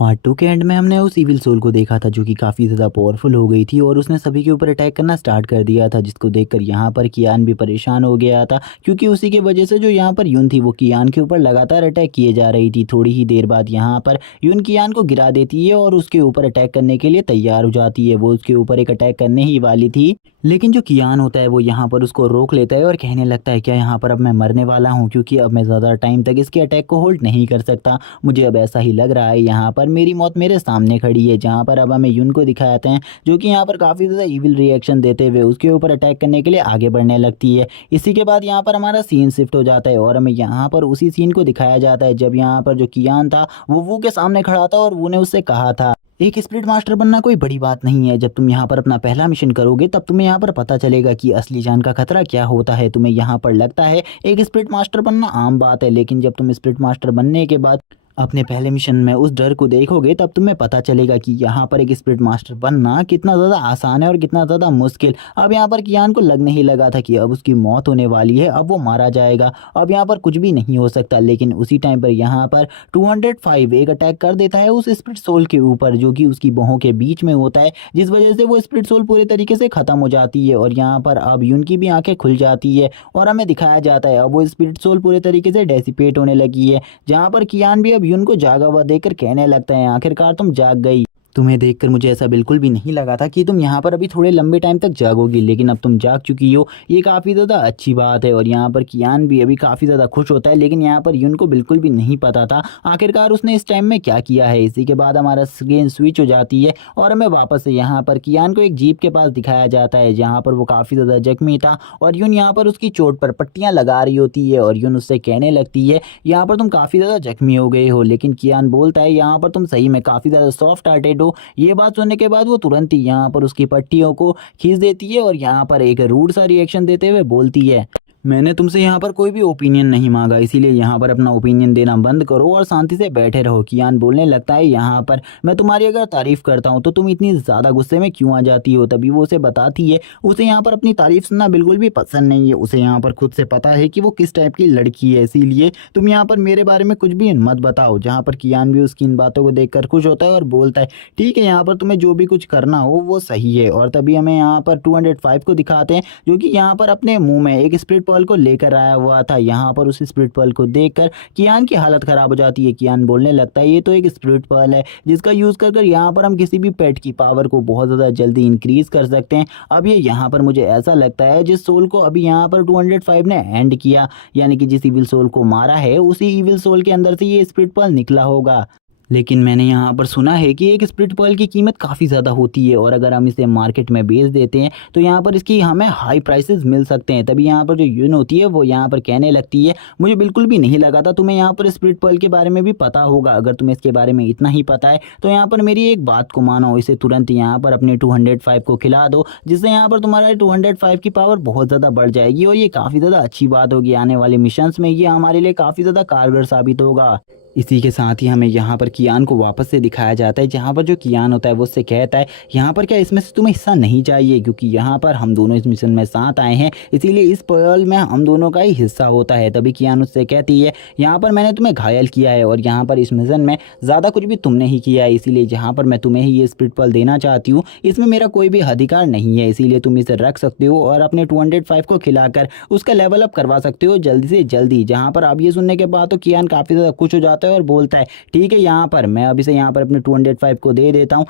Part 2 के and में हमने उस इविल सोल को देखा था जो कि काफ़ी ज़्यादा पावरफुल हो गई थी और उसने सभी के ऊपर अटैक करना स्टार्ट कर दिया था, जिसको देखकर यहाँ पर कियान भी परेशान हो गया था क्योंकि उसी की वजह से जो यहाँ पर यून थी वो कियान के ऊपर लगातार अटैक किए जा रही थी। थोड़ी ही देर बाद यहाँ पर यून कियान को गिरा देती है और उसके ऊपर अटैक करने के लिए तैयार हो जाती है। वो उसके ऊपर एक अटैक करने ही वाली थी, लेकिन जो कियान होता है वो यहाँ पर उसको रोक लेता है और कहने लगता है क्या यहाँ पर अब मैं मरने वाला हूँ, क्योंकि अब मैं ज़्यादा टाइम तक इसके अटैक को होल्ड नहीं कर सकता। मुझे अब ऐसा ही लग रहा है यहाँ पर मेरी मौत मेरे सामने खड़ी है। जहाँ पर अब हमें यून को दिखाते हैं जो कि यहाँ पर काफ़ी ज़्यादा इविल रिएक्शन देते हुए उसके ऊपर अटैक करने के लिए आगे बढ़ने लगती है। इसी के बाद यहाँ पर हमारा सीन शिफ्ट हो जाता है और हमें यहाँ पर उसी सीन को दिखाया जाता है जब यहाँ पर जो कियान था वो वू के सामने खड़ा था और वू ने उससे कहा था एक स्पिरिट मास्टर बनना कोई बड़ी बात नहीं है। जब तुम यहाँ पर अपना पहला मिशन करोगे तब तुम्हें यहाँ पर पता चलेगा कि असली जान का खतरा क्या होता है। तुम्हें यहाँ पर लगता है एक स्पिरिट मास्टर बनना आम बात है, लेकिन जब तुम स्पिरिट मास्टर बनने के बाद अपने पहले मिशन में उस डर को देखोगे तब तुम्हें पता चलेगा कि यहाँ पर एक स्पिरिट मास्टर बनना कितना ज़्यादा आसान है और कितना ज़्यादा मुश्किल। अब यहाँ पर कियान को लगने ही लगा था कि अब उसकी मौत होने वाली है, अब वो मारा जाएगा, अब यहाँ पर कुछ भी नहीं हो सकता। लेकिन उसी टाइम पर यहाँ पर 205 एक अटैक कर देता है उस स्पिरिट सोल के ऊपर जो कि उसकी बाहों के बीच में होता है, जिस वजह से वो स्पिरिट सोल पूरे तरीके से ख़त्म हो जाती है। और यहाँ पर अब यून की भी आंखें खुल जाती है और हमें दिखाया जाता है अब वो स्पिरिट सोल पूरे तरीके से डेसिपेट होने लगी है। जहाँ पर कियान भी अब यून को जागा हुआ देखकर कहने लगता है आखिरकार तुम जाग गई। तुम्हें देखकर मुझे ऐसा बिल्कुल भी नहीं लगा था कि तुम यहाँ पर अभी थोड़े लंबे टाइम तक जागोगी, लेकिन अब तुम जाग चुकी हो, ये काफ़ी ज़्यादा अच्छी बात है। और यहाँ पर कियान भी अभी काफ़ी ज़्यादा खुश होता है, लेकिन यहाँ पर यून को बिल्कुल भी नहीं पता था आखिरकार उसने इस टाइम में क्या किया है। इसी के बाद हमारा स्क्रीन स्विच हो जाती है और हमें वापस से यहाँ पर कियान को एक जीप के पास दिखाया जाता है जहाँ पर वो काफ़ी ज़्यादा जख्मी था और यून यहाँ पर उसकी चोट पर पट्टियाँ लगा रही होती है और यून उससे कहने लगती है यहाँ पर तुम काफ़ी ज़्यादा जख्मी हो गए हो। लेकिन कियान बोलता है यहाँ पर तुम सही में काफ़ी ज़्यादा सॉफ्ट हार्टेड हो। ये बात सुनने के बाद वो तुरंत ही यहाँ पर उसकी पट्टियों को खींच देती है और यहाँ पर एक रूड सा रिएक्शन देते हुए बोलती है मैंने तुमसे यहाँ पर कोई भी ओपिनियन नहीं मांगा, इसीलिए यहाँ पर अपना ओपिनियन देना बंद करो और शांति से बैठे रहो। कियान बोलने लगता है यहाँ पर मैं तुम्हारी अगर तारीफ़ करता हूँ तो तुम इतनी ज़्यादा गुस्से में क्यों आ जाती हो। तभी वो उसे बताती है उसे यहाँ पर अपनी तारीफ़ सुनना बिल्कुल भी पसंद नहीं है। उसे यहाँ पर खुद से पता है कि वो किस टाइप की लड़की है, इसीलिए तुम यहाँ पर मेरे बारे में कुछ भी मत बताओ। जहाँ पर कियान भी उसकी इन बातों को देख खुश होता है और बोलता है ठीक है यहाँ पर तुम्हें जो भी कुछ करना हो वो सही है। और तभी हमें यहाँ पर 205 को दिखाते हैं जो कि यहाँ पर अपने मुंह में एक स्पिरिट पर्ल को लेकर आया हुआ था। यहाँ पर उस स्पिरिट पर्ल को देखकर कियान की हालत खराब हो जाती है। कियान बोलने लगता है ये तो एक स्पिरिट पर्ल है जिसका यूज़ कर यहाँ पर हम किसी भी पेट की पावर को बहुत ज़्यादा जल्दी इंक्रीज कर सकते हैं। अब ये यहाँ पर मुझे ऐसा लगता है जिस सोल को अभी यहाँ पर 205 ने एंड किया, यानी कि जिस इविल सोल को मारा है उसी इविल सोल के अंदर से ये स्पिरिट पर्ल निकला होगा। लेकिन मैंने यहाँ पर सुना है कि एक स्प्लिट पर्ल की कीमत काफ़ी ज़्यादा होती है और अगर हम इसे मार्केट में बेच देते हैं तो यहाँ पर इसकी हमें हाई प्राइसेस मिल सकते हैं। तभी यहाँ पर जो यून होती है वो यहाँ पर कहने लगती है मुझे बिल्कुल भी नहीं लगा था तुम्हें यहाँ पर स्प्लिट पर्ल के बारे में भी पता होगा। अगर तुम्हें इसके बारे में इतना ही पता है तो यहाँ पर मेरी एक बात को मानो, इसे तुरंत यहाँ पर अपने 205 को खिला दो, जिससे यहाँ पर तुम्हारा 205 की पावर बहुत ज़्यादा बढ़ जाएगी और ये काफ़ी ज़्यादा अच्छी बात होगी। आने वाले मिशंस में ये हमारे लिए काफ़ी ज़्यादा कारगर साबित होगा। इसी के साथ ही हमें यहाँ पर कियान को वापस से दिखाया जाता है जहाँ पर जो कियान होता है वो उससे कहता है यहाँ पर क्या इसमें से तुम्हें हिस्सा नहीं चाहिए, क्योंकि यहाँ पर हम दोनों इस मिशन में साथ आए हैं, इसीलिए इस पर्ल में हम दोनों का ही हिस्सा होता है। तभी कियान उससे कहती है यहाँ पर मैंने तुम्हें घायल किया है और यहाँ पर इस मिशन में ज़्यादा कुछ भी तुमने ही किया है, इसीलिए जहाँ पर मैं तुम्हें ही ये स्पिरिट पर्ल देना चाहती हूँ इसमें मेरा कोई भी अधिकार नहीं है, इसीलिए तुम इसे रख सकते हो और अपने 205 को खिलाकर उसका लेवल अप करवा सकते हो जल्दी से जल्दी। जहाँ पर अब ये सुनने के बाद तो कियान काफ़ी ज़्यादा खुश हो जाता है और बोलता है ठीक है यहाँ पर मैं अभी से यहाँ पर अपने 205 को दे देता हूँ।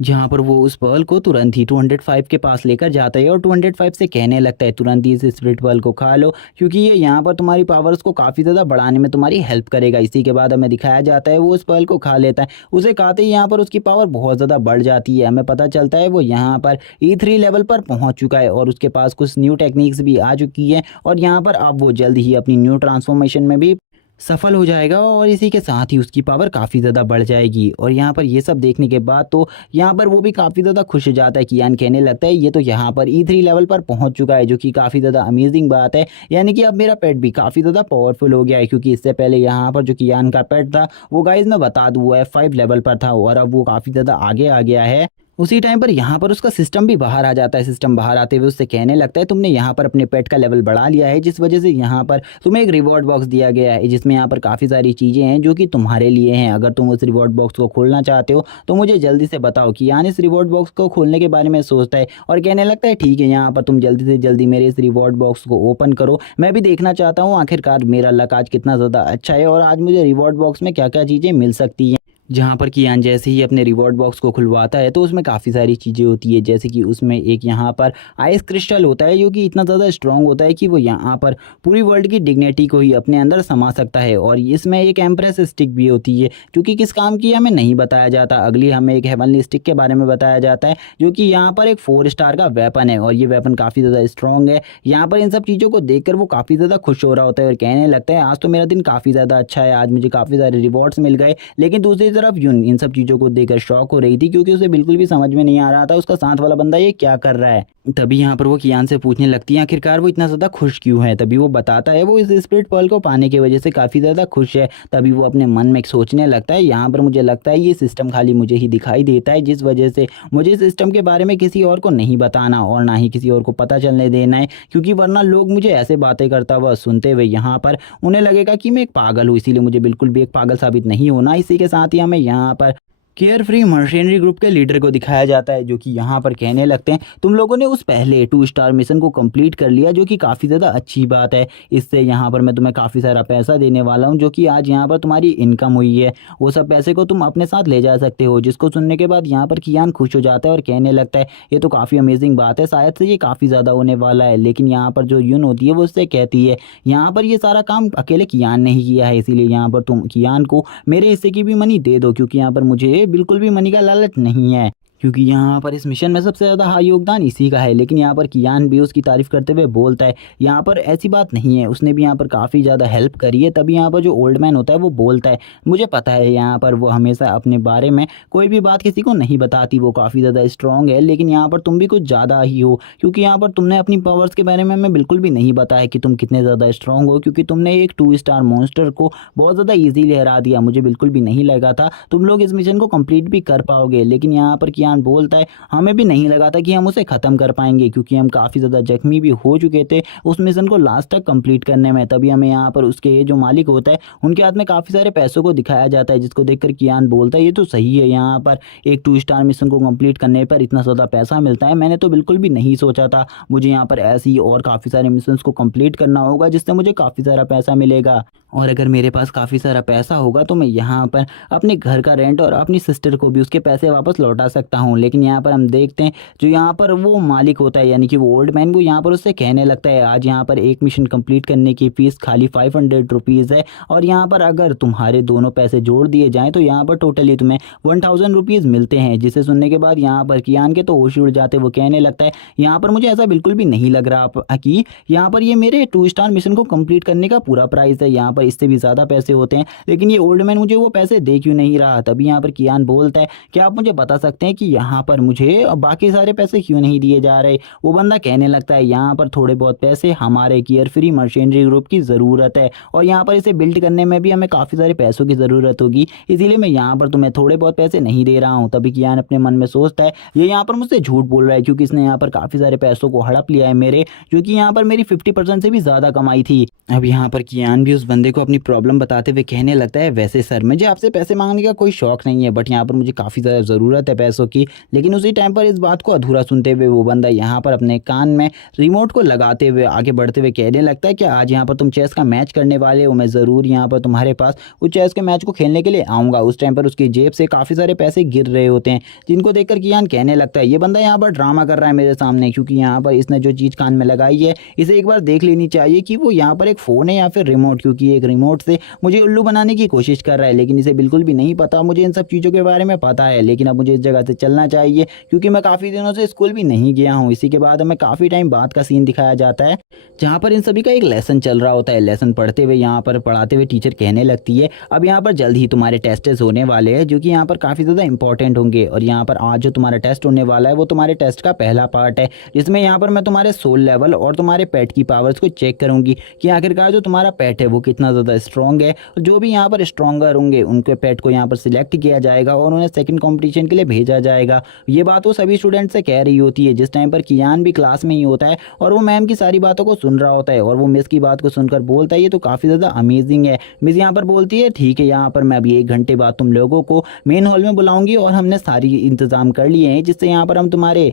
जहाँ पर वो उस पर्ल को तुरंत ही 205 के पास लेकर जाता है और 205 से कहने लगता है तुरंत ही इस स्पिरिट पर्ल को खा लो, क्योंकि ये यहाँ पर तुम्हारी पावर्स को काफ़ी ज़्यादा बढ़ाने में तुम्हारी हेल्प करेगा। इसी के बाद हमें दिखाया जाता है वो उस पर्ल को खा लेता है, उसे खाते ही यहाँ पर उसकी पावर बहुत ज़्यादा बढ़ जाती है। हमें पता चलता है वो यहाँ पर E3 लेवल पर पहुँच चुका है और उसके पास कुछ न्यू टेक्निक्स भी आ चुकी है और यहाँ पर अब वो जल्द ही अपनी न्यू ट्रांसफॉर्मेशन में भी सफल हो जाएगा और इसी के साथ ही उसकी पावर काफ़ी ज़्यादा बढ़ जाएगी। और यहाँ पर ये सब देखने के बाद तो यहाँ पर वो भी काफ़ी ज़्यादा खुश हो जाता है। कियान कहने लगता है ये तो यहाँ पर E3 लेवल पर पहुँच चुका है, जो कि काफ़ी ज़्यादा अमेजिंग बात है, यानी कि अब मेरा पेट भी काफ़ी ज़्यादा पावरफुल हो गया है। क्योंकि इससे पहले यहाँ पर जो कियान का पेट था वो गाइज मैं बता दूँ वो F5 लेवल पर था और अब वो काफ़ी ज़्यादा आगे आ गया है उसी टाइम पर यहाँ पर उसका सिस्टम भी बाहर आ जाता है। सिस्टम बाहर आते हुए उससे कहने लगता है तुमने यहाँ पर अपने पेट का लेवल बढ़ा लिया है, जिस वजह से यहाँ पर तुम्हें एक रिवॉर्ड बॉक्स दिया गया है जिसमें यहाँ पर काफ़ी सारी चीज़ें हैं जो कि तुम्हारे लिए हैं। अगर तुम उस रिवॉर्ड बॉक्स को खोलना चाहते हो तो मुझे जल्दी से बताओ। कियान इस रिवॉर्ड बॉक्स को खोलने के बारे में सोचता है और कहने लगता है ठीक है, यहाँ पर तुम जल्दी से जल्दी मेरे इस रिवॉर्ड बॉक्स को ओपन करो। मैं भी देखना चाहता हूँ आखिरकार मेरा लक आज कितना ज़्यादा अच्छा है और आज मुझे रिवॉर्ड बॉक्स में क्या क्या चीज़ें मिल सकती हैं। जहाँ पर कियान जैसे ही अपने रिवॉर्ड बॉक्स को खुलवाता है तो उसमें काफ़ी सारी चीज़ें होती है, जैसे कि उसमें एक यहाँ पर आइस क्रिस्टल होता है जो कि इतना ज़्यादा स्ट्रांग होता है कि वो यहाँ पर पूरी वर्ल्ड की डिग्निटी को ही अपने अंदर समा सकता है। और इसमें एक एम्प्रेस स्टिक भी होती है जो कि किस काम की हमें नहीं बताया जाता। अगली हमें एक हेवनली स्टिक के बारे में बताया जाता है जो कि यहाँ पर एक 4 स्टार का वेपन है और ये वेपन काफ़ी ज़्यादा स्ट्रॉन्ग है। यहाँ पर इन सब चीज़ों को देखकर वो काफ़ी ज़्यादा खुश हो रहा होता है और कहने लगता है आज तो मेरा दिन काफ़ी ज़्यादा अच्छा है, आज मुझे काफ़ी सारे रिवॉर्ड्स मिल गए। लेकिन दूसरी तरफ यून इन सब चीज़ों को देखकर शॉक हो रही थी क्योंकि उसे बिल्कुल भी समझ में नहीं आ रहा था उसका साथ वाला बंदा ये क्या कर रहा है। तभी यहाँ पर वो कियान से पूछने लगती है आखिरकार वो इतना ज़्यादा खुश क्यों है। तभी वो बताता है वो इस स्पिरिट पर्ल को पाने की वजह से काफ़ी ज़्यादा खुश है। तभी वो अपने मन में सोचने लगता है यहाँ पर मुझे लगता है ये सिस्टम खाली मुझे ही दिखाई देता है, जिस वजह से मुझे इस सिस्टम के बारे में किसी और को नहीं बताना और ना ही किसी और को पता चलने देना है, क्योंकि वरना लोग मुझे ऐसे बातें करता हुआ सुनते हुए यहाँ पर उन्हें लगेगा कि मैं एक पागल हूँ। इसीलिए मुझे बिल्कुल भी एक पागल साबित नहीं होना। इसी के साथ ही हमें यहाँ पर केयर फ्री मर्सेनरी ग्रुप के लीडर को दिखाया जाता है जो कि यहाँ पर कहने लगते हैं तुम लोगों ने उस पहले 2 स्टार मिशन को कंप्लीट कर लिया, जो कि काफ़ी ज़्यादा अच्छी बात है। इससे यहाँ पर मैं तुम्हें काफ़ी सारा पैसा देने वाला हूँ जो कि आज यहाँ पर तुम्हारी इनकम हुई है। वो सब पैसे को तुम अपने साथ ले जा सकते हो। जिसको सुनने के बाद यहाँ पर कियान खुश हो जाता है और कहने लगता है ये तो काफ़ी अमेजिंग बात है, शायद से ये काफ़ी ज़्यादा होने वाला है। लेकिन यहाँ पर जो यून होती है वो उससे कहती है यहाँ पर ये सारा काम अकेले कियान ने ही किया है, इसीलिए यहाँ पर तुम कियान को मेरे हिस्से की भी मनी दे दो, क्योंकि यहाँ पर मुझे बिल्कुल भी मनी का लालच नहीं है। क्योंकि यहाँ पर इस मिशन में सबसे ज़्यादा हाई योगदान इसी का है। लेकिन यहाँ पर कियान भी उसकी तारीफ़ करते हुए बोलता है यहाँ पर ऐसी बात नहीं है, उसने भी यहाँ पर काफ़ी ज़्यादा हेल्प करी है। तभी यहाँ पर जो ओल्ड मैन होता है वो बोलता है मुझे पता है यहाँ पर वो हमेशा अपने बारे में कोई भी बात किसी को नहीं बताती, वो काफ़ी ज़्यादा स्ट्रॉन्ग है। लेकिन यहाँ पर तुम भी कुछ ज़्यादा ही हो, क्योंकि यहाँ पर तुमने अपनी पावर्स के बारे में हमें बिल्कुल भी नहीं बताया कि तुम कितने ज़्यादा स्ट्रॉन्ग हो, क्योंकि तुमने एक 2 स्टार मॉन्स्टर को बहुत ज़्यादा ईजीली हरा दिया। मुझे बिल्कुल भी नहीं लगा था तुम लोग इस मिशन को कंप्लीट भी कर पाओगे। लेकिन यहाँ पर कियान बोलता है हमें भी नहीं लगा था कि हम उसे ख़त्म कर पाएंगे, क्योंकि हम काफ़ी ज़्यादा जख्मी भी हो चुके थे उस मिशन को लास्ट तक कंप्लीट करने में। तभी हमें यहाँ पर उसके जो मालिक होता है उनके हाथ में काफ़ी सारे पैसों को दिखाया जाता है, जिसको देखकर कियान बोलता है ये तो सही है, यहाँ पर एक 2 स्टार मिशन को कंप्लीट करने पर इतना ज़्यादा पैसा मिलता है, मैंने तो बिल्कुल भी नहीं सोचा था। मुझे यहाँ पर ऐसी और काफ़ी सारे मिशन को कंप्लीट करना होगा जिससे मुझे काफ़ी सारा पैसा मिलेगा। और अगर मेरे पास काफ़ी सारा पैसा होगा तो मैं यहाँ पर अपने घर का रेंट और अपनी सिस्टर को भी उसके पैसे वापस लौटा सकता हूँ। लेकिन यहाँ पर हम देखते हैं जो यहाँ पर वो मालिक होता है यानी कि वो ओल्ड मैन, वो यहाँ पर उससे कहने लगता है आज यहाँ पर एक मिशन कंप्लीट करने की फ़ीस खाली 500 रुपीज़ है, और यहाँ पर अगर तुम्हारे दोनों पैसे जोड़ दिए जाएँ तो यहाँ पर टोटली तुम्हें 1000 रुपीज़ मिलते हैं। जिसे सुनने के बाद यहाँ पर कियान के तो होश उड़ जाते, वो कहने लगता है यहाँ पर मुझे ऐसा बिल्कुल भी नहीं लग रहा कि यहाँ पर ये मेरे 2 स्टार मिशन को कंप्लीट करने का पूरा प्राइस है, यहाँ पर इससे भी ज़्यादा पैसे होते हैं, लेकिन ये ओल्ड मैन मुझे वो पैसे दे क्यों नहीं रहा। तभी यहाँ पर कियान बोलता है क्या आप मुझे बता सकते हैं कि यहाँ पर मुझे बाकी सारे पैसे क्यों नहीं दिए जा रहे। वो बंदा कहने लगता है यहाँ पर थोड़े बहुत पैसे हमारे केयर फ्री मर्चेंट्री ग्रुप की ज़रूरत है, और यहाँ पर इसे बिल्ड करने में भी हमें काफ़ी सारे पैसों की ज़रूरत होगी, इसीलिए मैं यहाँ पर तुम्हें थोड़े बहुत पैसे नहीं दे रहा हूँ। तभी कियान अपने मन में सोचता है ये यहाँ पर मुझसे झूठ बोल रहा है, क्योंकि इसने यहाँ पर काफ़ी सारे पैसों को हड़प लिया है मेरे, जो कि यहाँ पर मेरी 50% से भी ज़्यादा कमाई थी। अब यहाँ पर कियान भी उस बंदे को अपनी प्रॉब्लम बताते हुए कहने लगता है वैसे सर मुझे आपसे पैसे मांगने का कोई शौक नहीं है, बट यहाँ पर मुझे काफ़ी ज़्यादा ज़रूरत है पैसों की। लेकिन उसी टाइम पर इस बात को अधूरा सुनते हुए वो बंदा यहाँ पर अपने कान में रिमोट को लगाते हुए आगे बढ़ते हुए कहने लगता है कि आज यहाँ पर तुम चेस का मैच करने वाले हो, मैं ज़रूर यहाँ पर तुम्हारे पास उस चेस के मैच को खेलने के लिए आऊँगा। उस टाइम पर उसकी जेब से काफ़ी सारे पैसे गिर रहे होते हैं, जिनको देखकर कियान कहने लगता है ये बंदा यहाँ पर ड्रामा कर रहा है मेरे सामने, क्योंकि यहाँ पर इसने जो चीज़ कान में लगाई है इसे एक बार देख लेनी चाहिए कि वो यहाँ पर एक फ़ोन है या फिर रिमोट, क्योंकि एक रिमोट से मुझे उल्लू बनाने की कोशिश कर रहा है। लेकिन इसे बिल्कुल भी नहीं पता, मुझे इन सब चीज़ों के बारे में पता है, लेकिन अब मुझे इस जगह से चलना चाहिए क्योंकि मैं काफ़ी दिनों से स्कूल भी नहीं गया हूँ। इसी के बाद हमें काफ़ी टाइम बाद का सीन दिखाया जाता है जहाँ पर इन सभी का एक लेसन चल रहा होता है। लेसन पढ़ते हुए यहाँ पर पढ़ाते हुए टीचर कहने लगती है अब यहाँ पर जल्द ही तुम्हारे टेस्ट होने वाले हैं, जो कि यहाँ पर काफ़ी ज़्यादा इंपॉर्टेंट होंगे। और यहाँ पर आज जो तुम्हारा टेस्ट होने वाला है वो तुम्हारे टेस्ट का पहला पार्ट है, जिसमें यहाँ पर मैं तुम्हारे सोल लेवल और तुम्हारे पेट की पावर्स को चेक करूँगी कि आखिरकार जो तुम्हारा पेट है वो कितना ज़्यादा स्ट्रॉन्ग है। और जो भी यहाँ पर स्ट्रॉन्गर होंगे उनके पेट को यहाँ पर सिलेक्ट किया जाएगा और उन्हें सेकंड कंपटीशन के लिए भेजा जाएगा। ये बात वो सभी स्टूडेंट से कह रही होती है जिस टाइम पर कियान भी क्लास में ही होता है और वो मैम की सारी बातों को सुन रहा होता है और वो मिस की बात को सुनकर बोलता है ये तो काफ़ी ज़्यादा अमेजिंग है। मिस यहाँ पर बोलती है ठीक है, यहाँ पर मैं अभी 1 घंटे बाद तुम लोगों को मेन हॉल में बुलाऊंगी और हमने सारी इंतजाम कर लिए हैं जिससे यहाँ पर हम तुम्हारे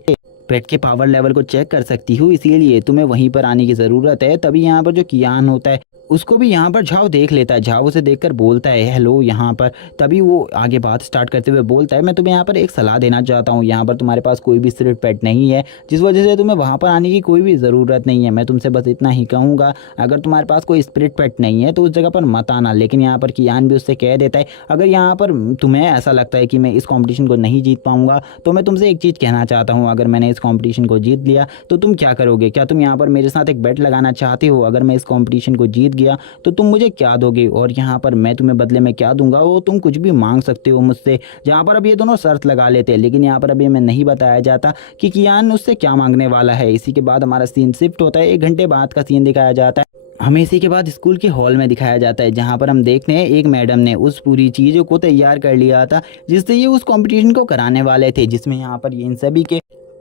पेट के पावर लेवल को चेक कर सकती हूँ, इसीलिए तुम्हें वहीं पर आने की ज़रूरत है। तभी यहाँ पर जो कियान होता है उसको भी यहाँ पर झाओ देख लेता है। झाओ उसे देखकर बोलता है हेलो यहाँ पर। तभी वो आगे बात स्टार्ट करते हुए बोलता है मैं तुम्हें यहाँ पर एक सलाह देना चाहता हूँ। यहाँ पर तुम्हारे पास कोई भी स्पिरिट पेट नहीं है जिस वजह से तुम्हें वहाँ पर आने की कोई भी ज़रूरत नहीं है। मैं तुमसे बस इतना ही कहूँगा, अगर तुम्हारे पास कोई स्पिरिट पेट नहीं है तो उस जगह पर मत आना। लेकिन यहाँ पर कियान भी उससे कह देता है अगर यहाँ पर तुम्हें ऐसा लगता है कि मैं इस कॉम्पिटिशन को नहीं जीत पाऊँगा तो मैं तुमसे एक चीज़ कहना चाहता हूँ, अगर मैंने इस कॉम्पिटिशन को जीत लिया तो तुम क्या करोगे? क्या तुम यहाँ पर मेरे साथ एक बेट लगाना चाहते हो? अगर मैं इस कॉम्पिटिशन को जीत गया तो तुम मुझे क्या दोगे और यहाँ पर मैं तुम्हें बदले में क्या दूंगा वो तुम कुछ भी मांग सकते हो मुझसे। जहाँ पर अब ये दोनों शर्त लगा लेते हैं, लेकिन यहाँ पर अभी हमें नहीं बताया जाता कि कियान उससे क्या मांगने वाला है। इसी के बाद हमारा सीन शिफ्ट होता है, 1 घंटे बाद का सीन दिखाया जाता है। हमें इसी के बाद स्कूल के हॉल में दिखाया जाता है जहाँ पर हम देखते हैं एक मैडम ने उस पूरी चीज़ों को तैयार कर लिया था जिससे ये उस कंपटीशन को कराने वाले थे, जिसमें यहाँ पर ये इन सभी के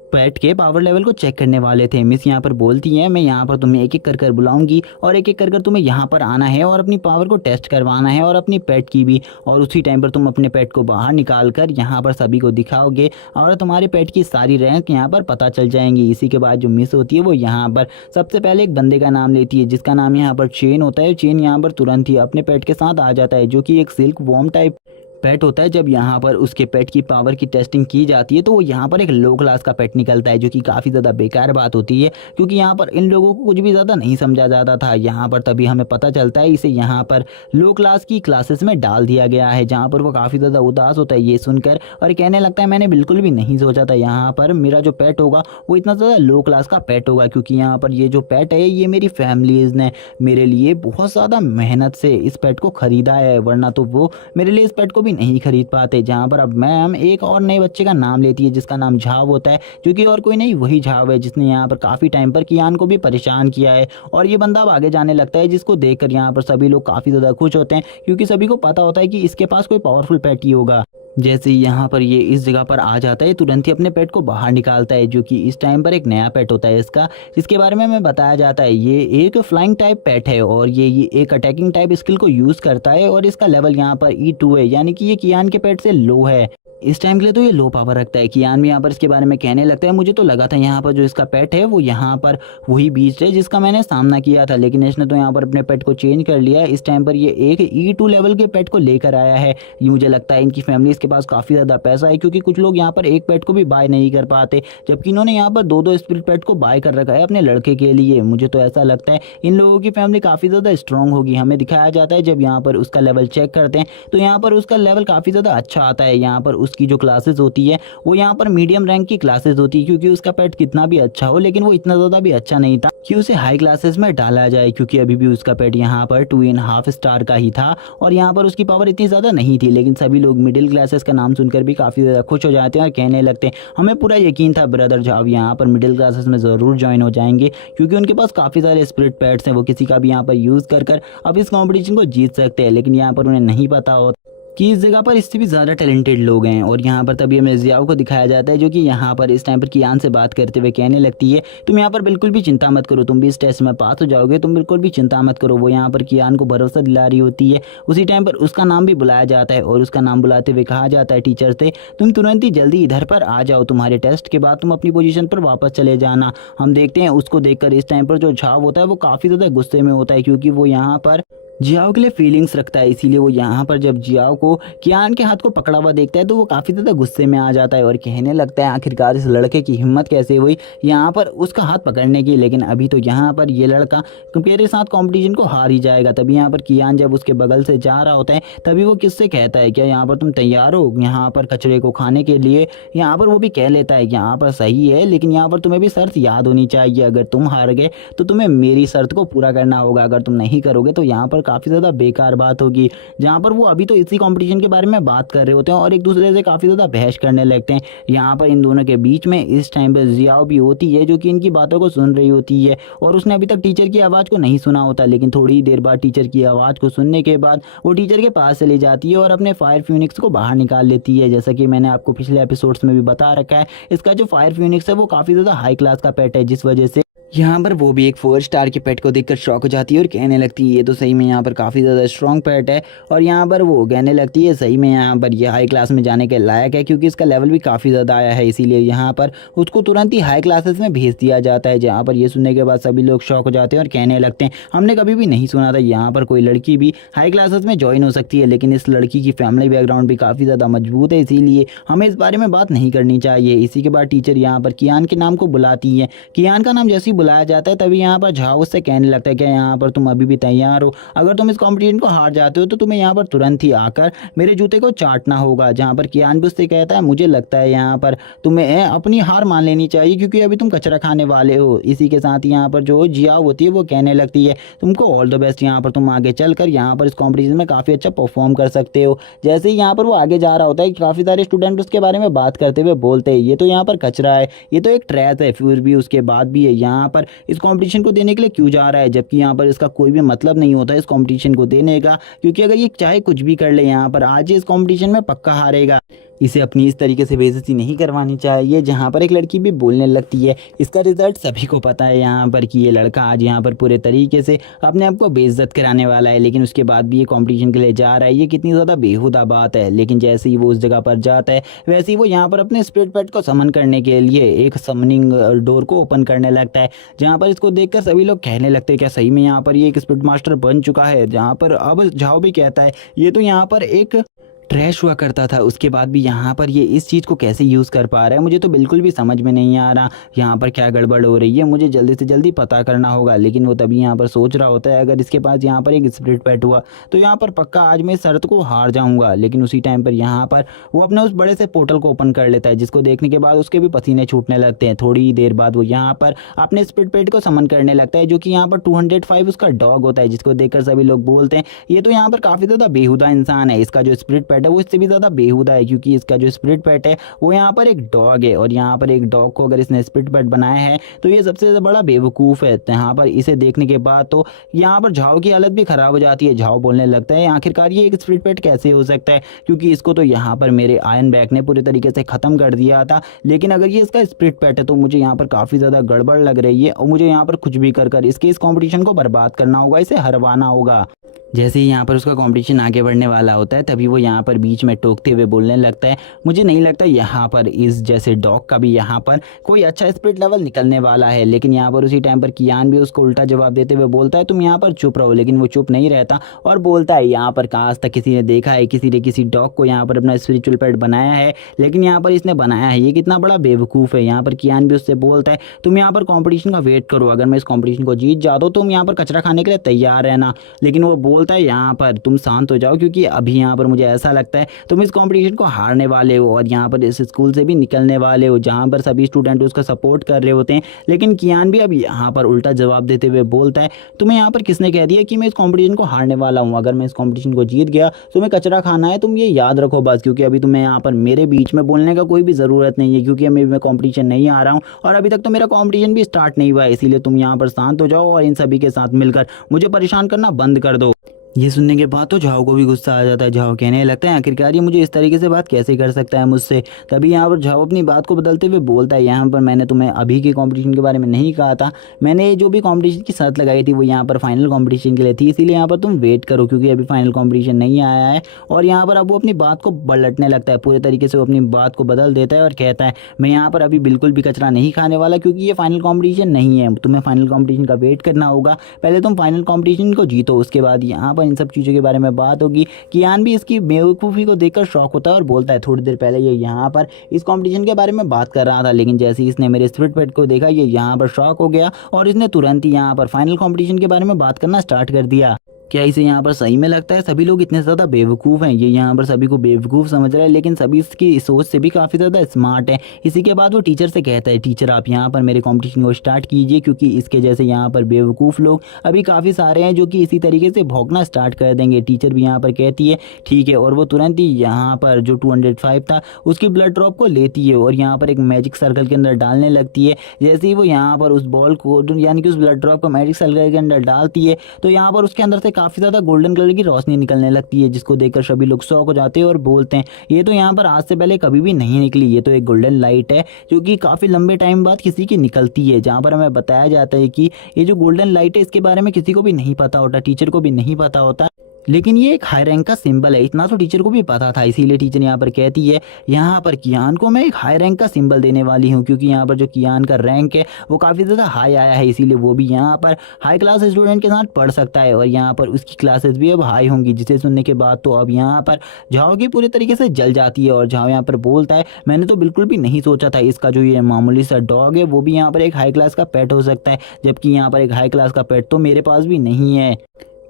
पेट के पावर लेवल को चेक करने वाले थे। मिस यहाँ पर बोलती हैं मैं यहाँ पर तुम्हें एक एक कर कर बुलाऊंगी और एक एक कर कर तुम्हें यहाँ पर आना है और अपनी पावर को टेस्ट करवाना है और अपनी पेट की भी, और उसी टाइम पर तुम अपने पेट को बाहर निकाल कर यहाँ पर सभी को दिखाओगे और तुम्हारे पेट की सारी रैंक यहाँ पर पता चल जाएंगी। इसी के बाद जो मिस होती है वो यहाँ पर सबसे पहले एक बंदे का नाम लेती है जिसका नाम यहाँ पर चेन होता है। चेन यहाँ पर तुरंत ही अपने पेट के साथ आ जाता है जो कि एक सिल्क वॉर्म टाइप पेट होता है। जब यहाँ पर उसके पेट की पावर की टेस्टिंग की जाती है तो वो यहाँ पर एक लो क्लास का पेट निकलता है जो कि काफ़ी ज़्यादा बेकार बात होती है क्योंकि यहाँ पर इन लोगों को कुछ भी ज़्यादा नहीं समझा जाता था। यहाँ पर तभी हमें पता चलता है इसे यहाँ पर लो क्लास की क्लासेस में डाल दिया गया है, जहाँ पर वो काफ़ी ज़्यादा उदास होता है ये सुनकर और कहने लगता है मैंने बिल्कुल भी नहीं सोचा था यहाँ पर मेरा जो पेट होगा वो इतना ज़्यादा लो क्लास का पेट होगा, क्योंकि यहाँ पर ये जो पेट है ये मेरी फैमिलीज़ ने मेरे लिए बहुत ज़्यादा मेहनत से इस पेट को ख़रीदा है, वरना तो वो मेरे लिए इस पेट को भी नहीं खरीद पाते। जहाँ पर अब मैम एक और नए बच्चे का नाम लेती है जिसका नाम झाव होता है, जो कि और कोई नहीं वही झाव है जिसने यहाँ पर काफ़ी टाइम पर कियान को भी परेशान किया है। और ये बंदा अब आगे जाने लगता है जिसको देखकर यहाँ पर सभी लोग काफ़ी ज़्यादा खुश होते हैं क्योंकि सभी को पता होता है कि इसके पास कोई पावरफुल पेट ही होगा। जैसे ही यहाँ पर ये इस जगह पर आ जाता है तुरंत ही अपने पेट को बाहर निकालता है जो कि इस टाइम पर एक नया पेट होता है इसका, जिसके बारे में हमें बताया जाता है ये एक फ्लाइंग टाइप पेट है और ये एक अटैकिंग टाइप स्किल को यूज़ करता है और इसका लेवल यहाँ पर E2 है, यानी कि ये कियान के पेट से लो है। इस टाइम के लिए तो ये लो पावर रखता है। कियान भी यहाँ पर इसके बारे में कहने लगता है मुझे तो लगा था यहाँ पर जो इसका पेट है वो यहाँ पर वही बीस्ट है जिसका मैंने सामना किया था, लेकिन इसने तो यहाँ पर अपने पेट को चेंज कर लिया है। इस टाइम पर ये एक E2 लेवल के पेट को लेकर आया है। ये मुझे लगता है इनकी फैमिलीज़ के पास काफ़ी ज़्यादा पैसा है क्योंकि कुछ लोग यहाँ पर एक पेट को भी बाय नहीं कर पाते, जबकि इन्होंने यहाँ पर दो स्पिरिट पेट को बाय कर रखा है अपने लड़के के लिए। मुझे तो ऐसा लगता है इन लोगों की फैमिली काफ़ी ज़्यादा स्ट्रॉन्ग होगी। हमें दिखाया जाता है जब यहाँ पर उसका लेवल चेक करते हैं तो यहाँ पर उसका लेवल काफ़ी ज़्यादा अच्छा आता है। यहाँ पर उसकी जो क्लासेस होती है वो यहाँ पर मीडियम रैंक की क्लासेस होती है, क्योंकि उसका पेट कितना भी अच्छा हो लेकिन वो इतना ज़्यादा भी अच्छा नहीं था कि उसे हाई क्लासेस में डाला जाए, क्योंकि अभी भी उसका पेट यहाँ पर 2.5 स्टार का ही था और यहाँ पर उसकी पावर इतनी ज़्यादा नहीं थी। लेकिन सभी लोग मिडिल क्लासेस का नाम सुनकर भी काफ़ी ज़्यादा खुश हो जाते हैं और कहने लगते हैं हमें पूरा यकीन था ब्रदर झाव यहाँ पर मिडिल क्लासेस में ज़रूर ज्वाइन हो जाएंगे, क्योंकि उनके पास काफ़ी सारे स्पिरिट पेट्स हैं, वो किसी का भी यहाँ पर यूज़ कर अब इस कॉम्पिटिशन को जीत सकते हैं। लेकिन यहाँ पर उन्हें नहीं पता होता कि इस जगह पर इससे भी ज़्यादा टैलेंटेड लोग हैं। और यहाँ पर तभी हमें जियाओ को दिखाया जाता है जो कि यहाँ पर इस टाइम पर कियान से बात करते हुए कहने लगती है तुम यहाँ पर बिल्कुल भी चिंता मत करो, तुम भी इस टेस्ट में पास हो जाओगे, तुम बिल्कुल भी चिंता मत करो। वो यहाँ पर कियान को भरोसा दिला रही होती है। उसी टाइम पर उसका नाम भी बुलाया जाता है और उसका नाम बुलाते हुए कहा जाता है टीचर से तुम तुरंत ही जल्दी इधर पर आ जाओ, तुम्हारे टेस्ट के बाद तुम अपनी पोजीशन पर वापस चले जाना। हम देखते हैं उसको देखकर इस टाइम पर जो झाव होता है वो काफ़ी ज़्यादा गुस्से में होता है, क्योंकि वो यहाँ पर जियाओ के लिए फीलिंग्स रखता है। इसीलिए वो यहाँ पर जब जियाओ को कियान के हाथ को पकड़ा हुआ देखता है तो वो काफ़ी ज़्यादा गुस्से में आ जाता है और कहने लगता है आखिरकार इस लड़के की हिम्मत कैसे हुई यहाँ पर उसका हाथ पकड़ने की। लेकिन अभी तो यहाँ पर ये लड़का मेरे साथ कंपटीशन को हार ही जाएगा। तभी यहाँ पर कियान जब उसके बगल से जा रहा होता है तभी वो किससे कहता है क्या यहाँ पर तुम तैयार हो यहाँ पर कचरे को खाने के लिए। यहाँ पर वो भी कह लेता है यहाँ पर सही है, लेकिन यहाँ पर तुम्हें भी शर्त याद होनी चाहिए, अगर तुम हार गए तो तुम्हें मेरी शर्त को पूरा करना होगा, अगर तुम नहीं करोगे तो यहाँ पर काफ़ी ज़्यादा बेकार बात होगी, जहाँ पर वो अभी तो इसी कंपटीशन के बारे में बात कर रहे होते हैं और एक दूसरे से काफ़ी ज़्यादा बहस करने लगते हैं। यहाँ पर इन दोनों के बीच में इस टाइम पर जियाओ भी होती है, जो कि इनकी बातों को सुन रही होती है और उसने अभी तक टीचर की आवाज़ को नहीं सुना होता, लेकिन थोड़ी ही देर बाद टीचर की आवाज़ को सुनने के बाद वो टीचर के पास चली जाती है और अपने फायर फ्यूनिक्स को बाहर निकाल लेती है। जैसा कि मैंने आपको पिछले एपिसोड्स में भी बता रखा है, इसका जो फायर फ्यूनिक्स है वो काफ़ी ज़्यादा हाई क्लास का पेट है, जिस वजह से यहाँ पर वो भी एक 4 स्टार के पेट को देखकर शॉक हो जाती है और कहने लगती है ये तो सही में यहाँ पर काफ़ी ज़्यादा स्ट्रॉन्ग पेट है। और यहाँ पर वो कहने लगती है सही में यहाँ पर ये हाई क्लास में जाने के लायक है, क्योंकि इसका लेवल भी काफ़ी ज़्यादा आया है, इसीलिए यहाँ पर उसको तुरंत ही हाई क्लासेस में भेज दिया जाता है। जहाँ पर ये सुनने के बाद सभी लोग शॉक हो जाते हैं और कहने लगते हैं हमने कभी भी नहीं सुना था यहाँ पर कोई लड़की भी हाई क्लासेस में ज्वाइन हो सकती है, लेकिन इस लड़की की फैमिली बैकग्राउंड भी काफ़ी ज़्यादा मजबूत है, इसीलिए हमें इस बारे में बात नहीं करनी चाहिए। इसी के बाद टीचर यहाँ पर कियान के नाम को बुलाती है। कियान का नाम जैसे ही बुलाया जाता है तभी यहाँ पर झाओ उससे कहने लगता है कि यहाँ पर तुम अभी भी तैयार हो, अगर तुम इस कंपटीशन को हार जाते हो तो तुम्हें यहाँ पर तुरंत ही आकर मेरे जूते को चाटना होगा। जहाँ पर कियान भी उससे कहता है मुझे लगता है यहाँ पर तुम्हें अपनी हार मान लेनी चाहिए, क्योंकि अभी तुम कचरा खाने वाले हो। इसी के साथ यहाँ पर जो जियाओ होती है वो कहने लगती है तुमको ऑल द बेस्ट, यहाँ पर तुम आगे चलकर यहाँ पर इस कॉम्पिटिशन में काफ़ी अच्छा परफॉर्म कर सकते हो। जैसे ही यहाँ पर वो आगे जा रहा होता है काफ़ी सारे स्टूडेंट उसके बारे में बात करते हुए बोलते हैं ये तो यहाँ पर कचरा है, ये तो एक ट्रैश है, फिर भी उसके बाद भी है यहाँ पर इस कंपटीशन को देने के लिए क्यों जा रहा है, जबकि यहाँ पर इसका कोई भी मतलब नहीं होता इस कंपटीशन को देने का, क्योंकि अगर ये चाहे कुछ भी कर ले यहाँ पर आज इस कंपटीशन में पक्का हारेगा। इसे अपनी इस तरीके से बेइज्जती नहीं करवानी चाहिए। जहाँ पर एक लड़की भी बोलने लगती है इसका रिजल्ट सभी को पता है यहाँ पर कि ये लड़का आज यहाँ पर पूरे तरीके से अपने आप को बेइज्जत कराने वाला है, लेकिन उसके बाद भी ये कंपटीशन के लिए जा रहा है, ये कितनी ज़्यादा बेहुदा बात है। लेकिन जैसे ही वो उस जगह पर जाता है वैसे ही वो यहाँ पर अपने स्पिरिट पेट को समन करने के लिए एक समनिंग डोर को ओपन करने लगता है। जहाँ पर इसको देखकर सभी लोग कहने लगते हैं क्या सही में यहाँ पर ये एक स्पिरिट मास्टर बन चुका है। जहाँ पर अब झाओ भी कहता है ये तो यहाँ पर एक ट्रैश हुआ करता था, उसके बाद भी यहाँ पर ये इस चीज़ को कैसे यूज़ कर पा रहा है, मुझे तो बिल्कुल भी समझ में नहीं आ रहा यहाँ पर क्या गड़बड़ हो रही है, मुझे जल्दी से जल्दी पता करना होगा। लेकिन वो तभी यहाँ पर सोच रहा होता है अगर इसके पास यहाँ पर एक स्प्रिट पेट हुआ तो यहाँ पर पक्का आज मैं इस शर्त को हार जाऊँगा। लेकिन उसी टाइम पर यहाँ पर वो अपने उस बड़े से पोर्टल को ओपन कर लेता है, जिसको देखने के बाद उसके भी पसीने छूटने लगते हैं। थोड़ी देर बाद वो यहाँ पर अपने स्प्रिट पेट को समन करने लगता है, जो कि यहाँ पर 205 उसका डॉग होता है, जिसको देखकर सभी लोग बोलते हैं ये तो यहाँ पर काफ़ी ज़्यादा बेहुदा इंसान है। इसका जो स्प्रिट पेट है वो इससे भी ज़्यादा बेहुदा है, क्योंकि इसका जो स्पिरिट पेट है वो यहाँ पर एक डॉग है, और यहाँ पर एक डॉग को अगर इसने स्पिरिट पेट बनाया है तो ये सबसे बड़ा बेवकूफ़ है। तो यहाँ पर इसे देखने के बाद तो यहाँ पर झाओ की हालत भी ख़राब हो जाती है। झाओ बोलने लगता है आखिरकार ये एक स्पिरिट पेट कैसे हो सकता है, क्योंकि इसको तो यहाँ पर मेरे आयरन बैग ने पूरे तरीके से ख़त्म कर दिया था, लेकिन अगर ये इसका स्पिरिट पेट है तो मुझे यहाँ पर काफ़ी ज़्यादा गड़बड़ लग रही है और मुझे यहाँ पर कुछ भी कर इसके इस कॉम्पिटिशन को बर्बाद करना होगा, इसे हरवाना होगा। जैसे ही यहाँ पर उसका कंपटीशन आगे बढ़ने वाला होता है तभी वो यहाँ पर बीच में टोकते हुए बोलने लगता है मुझे नहीं लगता यहाँ पर इस जैसे डॉग का भी यहाँ पर कोई अच्छा स्पिरिट लेवल निकलने वाला है। लेकिन यहाँ पर उसी टाइम पर कियान भी उसको उल्टा जवाब देते हुए बोलता है तुम यहाँ पर चुप रहो, लेकिन वो चुप नहीं रहता और बोलता है यहाँ पर आज तक किसी ने देखा है किसी ने किसी डॉग को यहाँ पर अपना स्पिरिचुअल पेट बनाया है, लेकिन यहाँ पर इसने बनाया है, ये कितना बड़ा बेवकूफ़ है। यहाँ पर कियान भी उससे बोलता है तुम यहाँ पर कॉम्पिटिशन का वेट करो, अगर मैं इस कॉम्पिटिशन को जीत जाता हूँ तुम यहाँ पर कचरा खाने के लिए तैयार रहना। लेकिन वो बोलता है यहाँ पर तुम शांत हो जाओ, क्योंकि अभी यहाँ पर मुझे ऐसा लगता है तुम इस कंपटीशन को हारने वाले हो और यहाँ पर इस स्कूल से भी निकलने वाले हो, जहाँ पर सभी स्टूडेंट उसका सपोर्ट कर रहे होते हैं। लेकिन कियान भी अब यहाँ पर उल्टा जवाब देते हुए बोलता है तुम्हें यहाँ पर किसने कह दिया कि मैं इस कंपटीशन को हारने वाला हूँ, अगर मैं इस कंपटीशन को जीत गया तो मैं कचरा खाना है, तुम ये याद रखो बस। क्योंकि अभी तुम्हें यहाँ पर मेरे बीच में बोलने का कोई भी ज़रूरत नहीं है, क्योंकि अभी मैं कंपटीशन नहीं आ रहा हूँ और अभी तक तो मेरा कंपटीशन भी स्टार्ट नहीं हुआ है, इसीलिए तुम यहाँ पर शांत हो जाओ और इन सभी के साथ मिलकर मुझे परेशान करना बंद कर दो। ये सुनने के बाद तो झाओ को भी गुस्सा आ जाता है। झाओ कहने लगता है आखिरकार ये मुझे इस तरीके से बात कैसे कर सकता है मुझसे। तभी यहाँ पर झाओ अपनी बात को बदलते हुए बोलता है यहाँ पर मैंने तुम्हें अभी के कंपटीशन के बारे में नहीं कहा था, मैंने जो भी कंपटीशन की शर्त लगाई थी वो यहाँ पर फाइनल कंपटीशन के लिए थी, इसीलिए यहाँ पर तुम वेट करो क्योंकि अभी फाइनल कंपटीशन नहीं आया है। और यहाँ पर अब वो अपनी बात को पलटने लगता है, पूरे तरीके से वो अपनी बात को बदल देता है और कहता है मैं यहाँ पर अभी बिल्कुल भी कचरा नहीं खाने वाला, क्योंकि ये फाइनल कॉम्पिटिशन नहीं है, तुम्हें फाइनल कॉम्पिटिशन का वेट करना होगा, पहले तुम फाइनल कॉम्पिटिशन को जीतो, उसके बाद यहाँ पर इन सब चीज़ों के बारे में बात होगी। कियान भी इसकी बेवकूफ़ी को देखकर शॉक होता है और बोलता है थोड़ी देर पहले ये यहाँ पर इस कंपटीशन के बारे में बात कर रहा था, लेकिन जैसे ही इसने मेरे स्पिरिट पेट को देखा ये यहाँ पर शॉक हो गया और इसने तुरंत ही यहाँ पर फाइनल कंपटीशन के बारे में बात करना स्टार्ट कर दिया। क्या इसे यहाँ पर सही में लगता है सभी लोग इतने ज़्यादा बेवकूफ़ हैं? ये यहाँ पर सभी को बेवकूफ़ समझ रहा है, लेकिन सभी इसकी सोच से भी काफ़ी ज़्यादा स्मार्ट है। इसी के बाद वो टीचर से कहता है, टीचर आप यहाँ पर मेरे कंपटीशन को स्टार्ट कीजिए, क्योंकि इसके जैसे यहाँ पर बेवकूफ़ लोग अभी काफ़ी सारे हैं जो कि इसी तरीके से भौंकना स्टार्ट कर देंगे। टीचर भी यहाँ पर कहती है ठीक है, और वो तुरंत ही यहाँ पर जो 205 था उसकी ब्लड ड्रॉप को लेती है और यहाँ पर एक मैजिक सर्कल के अंदर डालने लगती है। जैसे ही वो यहाँ पर उस बॉल को यानी कि उस ब्लड ड्रॉप को मैजिक सर्कल के अंदर डालती है, तो यहाँ पर उसके अंदर से काफ़ी ज़्यादा गोल्डन कलर की रोशनी निकलने लगती है, जिसको देखकर सभी लोग शॉक हो जाते हैं और बोलते हैं ये तो यहाँ पर आज से पहले कभी भी नहीं निकली, ये तो एक गोल्डन लाइट है जो कि काफ़ी लंबे टाइम बाद किसी की निकलती है। जहाँ पर हमें बताया जाता है कि ये जो गोल्डन लाइट है इसके बारे में किसी को भी नहीं पता होता, टीचर को भी नहीं पता होता, लेकिन ये एक हाई रैंक का सिंबल है। इतना तो टीचर को भी पता था, इसीलिए टीचर यहाँ पर कहती है यहाँ पर कियान को मैं एक हाई रैंक का सिंबल देने वाली हूँ, क्योंकि यहाँ पर जो कियान का रैंक है वो काफ़ी ज़्यादा हाई आया है, इसीलिए वो भी यहाँ पर हाई क्लास स्टूडेंट के साथ पढ़ सकता है और यहाँ पर उसकी क्लासेस भी अब हाई होंगी। जिसे सुनने के बाद तो अब यहाँ पर झाओ की पूरी तरीके से जल जाती है और झाओ यहाँ पर बोलता है मैंने तो बिल्कुल भी नहीं सोचा था इसका जो ये मामूली सा डॉग है वो भी यहाँ पर एक हाई क्लास का पेट हो सकता है, जबकि यहाँ पर एक हाई क्लास का पेट तो मेरे पास भी नहीं है।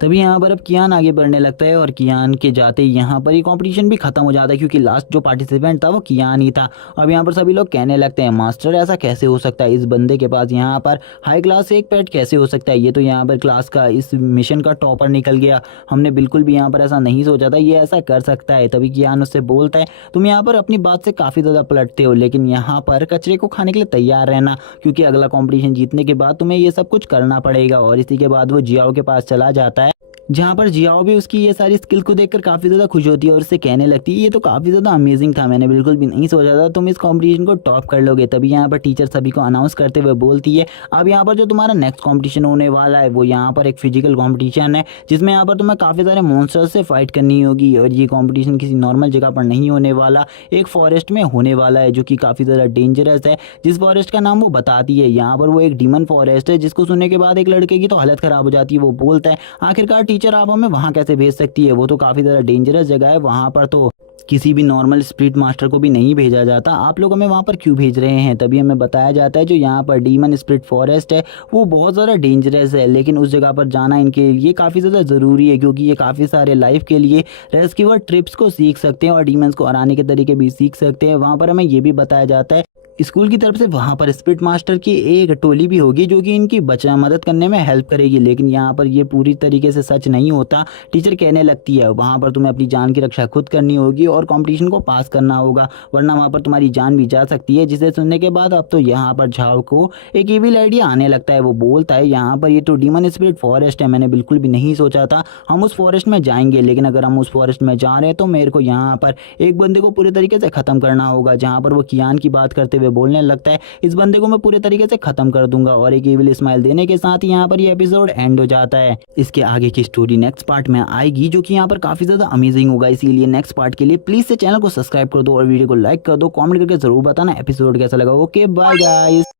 तभी यहाँ पर अब कियान आगे बढ़ने लगता है और कियान के जाते ही यहाँ पर ये कंपटीशन भी खत्म हो जाता है, क्योंकि लास्ट जो पार्टिसिपेंट था वो कियान ही था। अब यहाँ पर सभी लोग कहने लगते हैं मास्टर ऐसा कैसे हो सकता है, इस बंदे के पास यहाँ पर हाई क्लास से एक पेट कैसे हो सकता है, ये तो यहाँ पर क्लास का इस मिशन का टॉपर निकल गया, हमने बिल्कुल भी यहाँ पर ऐसा नहीं सोचा था ये ऐसा कर सकता है। तभी कियान उससे बोलता है तुम यहाँ पर अपनी बात से काफ़ी ज़्यादा पलटते हो, लेकिन यहाँ पर कचरे को खाने के लिए तैयार रहना, क्योंकि अगला कॉम्पिटिशन जीतने के बाद तुम्हें ये सब कुछ करना पड़ेगा। और इसी के बाद वो जियाओ के पास चला जाता है, जहाँ पर जियाओ भी उसकी ये सारी स्किल को देखकर काफ़ी ज़्यादा खुश होती है और उससे कहने लगती है ये तो काफ़ी ज़्यादा अमेजिंग था, मैंने बिल्कुल भी नहीं सोचा था तुम इस कंपटीशन को टॉप कर लोगे। तभी यहाँ पर टीचर सभी को अनाउंस करते हुए बोलती है अब यहाँ पर जो तुम्हारा नेक्स्ट कंपटीशन होने वाला है वो यहाँ पर एक फिजिकल कंपटीशन है, जिसमें यहाँ पर तुम्हें काफ़ी सारे मॉन्स्टर्स से फाइट करनी होगी और ये कॉम्पिटिशन किसी नॉर्मल जगह पर नहीं होने वाला, एक फॉरेस्ट में होने वाला है जो कि काफ़ी ज़्यादा डेंजरस है। जिस फॉरेस्ट का नाम वो बताती है यहाँ पर वो एक डीमन फॉरेस्ट है, जिसको सुनने के बाद एक लड़के की तो हालत ख़राब हो जाती है। वो बोलता है आखिरकार टीचर आप हमें वहाँ कैसे भेज सकती है, वो तो काफ़ी ज़्यादा डेंजरस जगह है, वहाँ पर तो किसी भी नॉर्मल स्पिरिट मास्टर को भी नहीं भेजा जाता, आप लोग हमें वहाँ पर क्यों भेज रहे हैं। तभी हमें बताया जाता है जो यहाँ पर डीमन स्पिरिट फॉरेस्ट है वो बहुत ज़्यादा डेंजरस है, लेकिन उस जगह पर जाना इनके लिए काफ़ी ज़्यादा ज़रूरी है, क्योंकि ये काफ़ी सारे लाइफ के लिए रेस्क्यूअर ट्रिप्स को सीख सकते हैं और डीमंस को हराने के तरीके भी सीख सकते हैं। वहाँ पर हमें ये भी बताया जाता है स्कूल की तरफ से वहाँ पर स्पिरिट मास्टर की एक टोली भी होगी जो कि इनकी बचा मदद करने में हेल्प करेगी, लेकिन यहाँ पर ये पूरी तरीके से सच नहीं होता। टीचर कहने लगती है वहाँ पर तुम्हें अपनी जान की रक्षा खुद करनी होगी और कंपटीशन को पास करना होगा, वरना वहाँ पर तुम्हारी जान भी जा सकती है। जिसे सुनने के बाद अब तो यहाँ पर झाओ को एक इविल आइडिया आने लगता है। वो बोलता है यहाँ पर ये तो डीमन स्पिरिट फॉरेस्ट है, मैंने बिल्कुल भी नहीं सोचा था हम उस फॉरेस्ट में जाएंगे, लेकिन अगर हम उस फॉरेस्ट में जा रहे हैं तो मेरे को यहाँ पर एक बंदे को पूरे तरीके से ख़त्म करना होगा। जहाँ पर वो कियान की बात करते हुए बोलने लगता है इस बंदे को मैं पूरे तरीके से खत्म कर दूंगा, और एक इविल स्माइल देने के साथ ही यहाँ पर ये एपिसोड एंड हो जाता है। इसके आगे की स्टोरी नेक्स्ट पार्ट में आएगी जो कि यहाँ पर काफी ज्यादा अमेजिंग होगा, इसीलिए नेक्स्ट पार्ट के लिए प्लीज से चैनल को सब्सक्राइब कर दो और वीडियो को लाइक कर दो, कमेंट करके जरूर बताना एपिसोड कैसा लगा। Okay bye guys.